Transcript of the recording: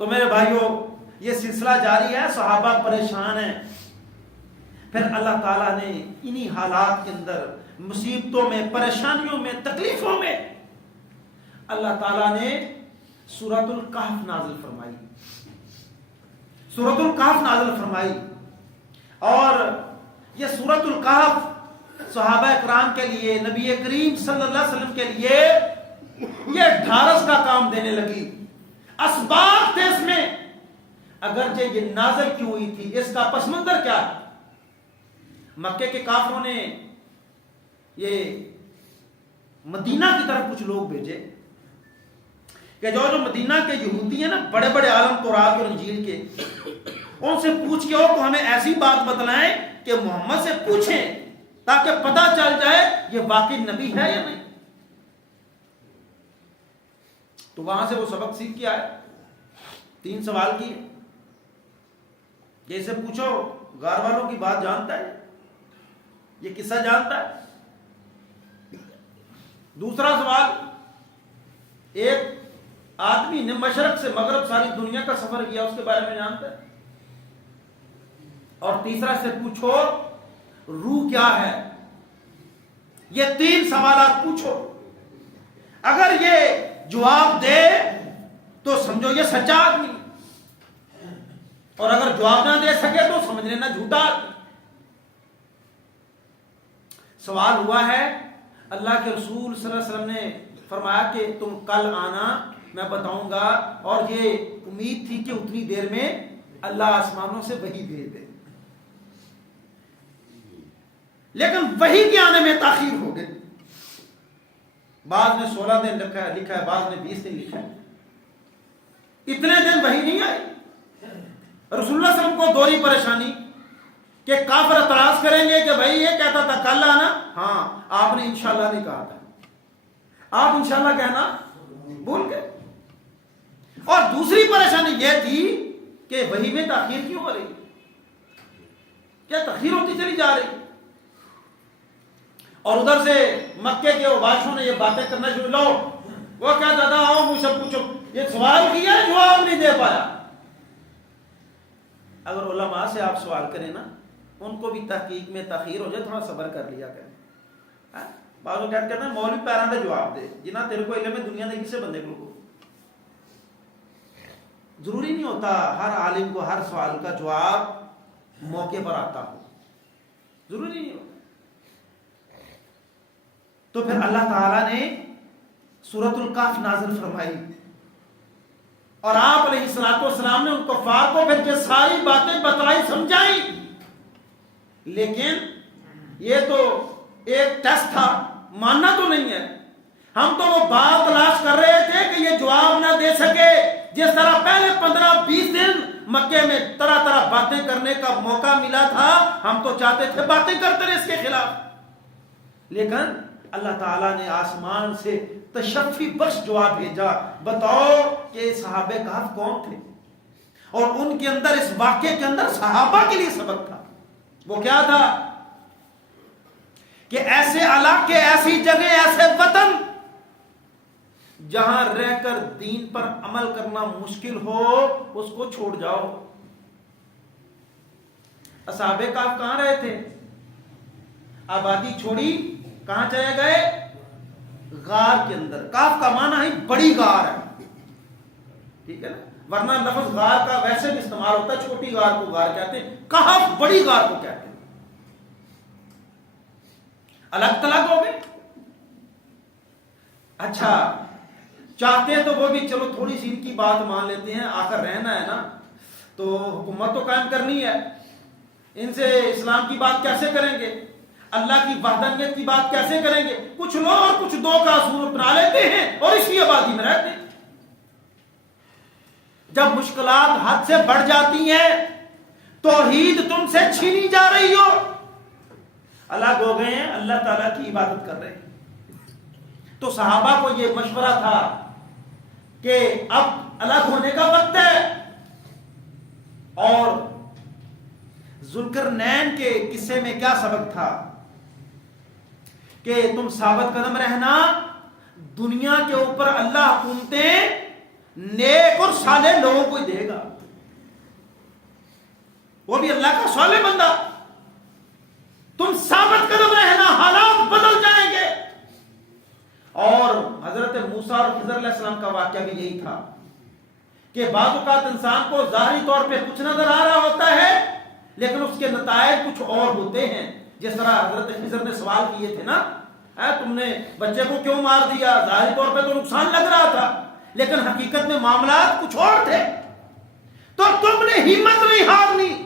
تو میرے بھائیوں یہ سلسلہ جاری ہے، صحابہ پریشان ہیں. پھر اللہ تعالیٰ نے انہی حالات کے اندر، مصیبتوں میں، پریشانیوں میں، تکلیفوں میں، اللہ تعالیٰ نے سورۃ الکہف نازل فرمائی. سورۃ الکہف نازل فرمائی. اور یہ سورۃ الکہف صحابہ اکرام کے لیے، نبی کریم صلی اللہ علیہ وسلم کے لیے یہ ڈھارس کا کام دینے لگی. اسباب تھے اس میں، اگرچہ یہ نازل کیوں ہوئی تھی، اس کا پس منظر کیا ہے؟ مکے کے کافروں نے یہ مدینہ کی طرف کچھ لوگ بھیجے کہ جو مدینہ کے یہودی ہیں نا، بڑے بڑے عالم تورات اور انجیل کے، ان سے پوچھ کے تو ہمیں ایسی بات بتلائیں کہ محمد سے پوچھیں تاکہ پتہ چل جائے یہ واقعی نبی ہے یا نہیں. تو وہاں سے وہ سبق سیکھ کے آئے. 3 سوال کیے. جیسے پوچھو غار والوں کی بات جانتا ہے، یہ قصہ جانتا ہے؟ دوسرا سوال، ایک آدمی نے مشرق سے مغرب ساری دنیا کا سفر کیا، اس کے بارے میں جانتا ہے؟ اور تیسرا سے پوچھو روح کیا ہے. یہ 3 سوالات پوچھو. اگر یہ جواب دے تو سمجھو یہ سچا آدمی، اور اگر جواب نہ دے سکے تو سمجھ لینا جھوٹا آدمی. سوال ہوا ہے، اللہ کے رسول صلی اللہ علیہ وسلم نے فرمایا کہ تم کل آنا، میں بتاؤں گا. اور یہ امید تھی کہ اتنی دیر میں اللہ آسمانوں سے وحی بھیج دے، لیکن وحی کے آنے میں تاخیر ہو گئی. بعض نے 16 دن لکھا ہے، بعض نے 20 دن لکھا ہے. اتنے دن وحی نہیں آئی. رسول اللہ صلی اللہ علیہ وسلم کو دوہری پریشانی کہ کافر اعتراض کریں گے کہ بھائی یہ کہتا تھا کل آنا، ہاں آپ نے انشاءاللہ نہیں کہا تھا، آپ انشاءاللہ کہنا بھول گئے. اور دوسری پریشانی یہ تھی کہ وحی میں تاخیر کیوں ہو رہی، کیا تاخیر ہوتی چلی جا رہی. اور ادھر سے مکے کے بادشاہوں نے یہ باتیں کرنا شروع، لو وہ کیا دادا آؤ مجھ سے پوچھو، یہ سوال کیا جواب نہیں دے پایا. اگر علماء سے آپ سوال کریں نا، ان کو بھی تحقیق میں تاخیر ہو جائے، تھوڑا صبر کر لیا کریں. بعضوں کیا کرنا مولوی پیران کا جواب دے، جنہ تیرے کو علم ہے دنیا نے کسے بندے کو. ضروری نہیں ہوتا ہر عالم کو ہر سوال کا جواب موقع پر آتا ہو، ضروری نہیں ہوتا. تو پھر اللہ تعالیٰ نے سورۃ الکہف نازل فرمائی، اور آپ علیہ الصلوۃ والسلام نے ان کفار کو پھر یہ ساری باتیں بتائی، سمجھائی. لیکن یہ تو ایک ٹیسٹ تھا، ماننا تو نہیں ہے. ہم تو وہ بات تلاش کر رہے تھے کہ یہ جواب نہ دے سکے. جس طرح پہلے 15-20 دن مکے میں طرح طرح باتیں کرنے کا موقع ملا تھا، ہم تو چاہتے تھے باتیں کرتے رہے اس کے خلاف. لیکن اللہ تعالیٰ نے آسمان سے تشفی بخش جواب بھیجا. بتاؤ کہ صحابہ کہف کون تھے، اور ان کے اندر اس واقعے کے اندر صحابہ کے لیے سبق تھا. وہ کیا تھا کہ ایسے علاقے، ایسی جگہ، ایسے وطن جہاں رہ کر دین پر عمل کرنا مشکل ہو، اس کو چھوڑ جاؤ. اصحاب کہف کہاں رہے تھے؟ آبادی چھوڑی، کہاں چلے گئے؟ غار کے اندر. کہف کا معنی ہے بڑی غار ہے، ٹھیک ہے نا، ورنہ لفظ غار کا ویسے بھی استعمال ہوتا ہے، چھوٹی غار کو غار کہتے ہیں، کہف بڑی غار کو کہتے ہیں. الگ تلگ ہو گئے. اچھا چاہتے ہیں تو وہ بھی چلو تھوڑی سی ان کی بات مان لیتے ہیں، آخر رہنا ہے نا، تو حکومت تو قائم کرنی ہے. ان سے اسلام کی بات کیسے کریں گے، اللہ کی وحدانیت کی بات کیسے کریں گے؟ کچھ لوگ اور کچھ دو کا اصول اپنا لیتے ہیں اور اسی آبادی میں رہتے ہیں. جب مشکلات حد سے بڑھ جاتی ہیں، توحید تم سے چھینی جا رہی ہو، الگ ہو گئے ہیں، اللہ تعالیٰ کی عبادت کر رہے ہیں. تو صحابہ کو یہ مشورہ تھا کہ اب الگ ہونے کا وقت ہے. اور ذوالقرنین کے قصے میں کیا سبق تھا کہ تم ثابت قدم رہنا، دنیا کے اوپر اللہ حکومتیں نیک اور صالح لوگوں کو ہی دے گا، وہ بھی اللہ کا صالح بندہ۔ تم ثابت قدم رہنا، حالات بدل جائیں گے۔ اور حضرت موسیٰ اور خضر علیہ السلام کا واقعہ بھی یہی تھا کہ بعض اوقات انسان کو ظاہری طور پہ کچھ نظر آ رہا ہوتا ہے لیکن اس کے نتائج کچھ اور ہوتے ہیں۔ جس طرح حضرت خضر نے سوال کیے تھے نا، تم نے بچے کو کیوں مار دیا؟ ظاہری طور پہ تو نقصان لگ رہا تھا لیکن حقیقت میں معاملات کچھ اور تھے۔ تو تم نے ہمت نہیں ہارنی،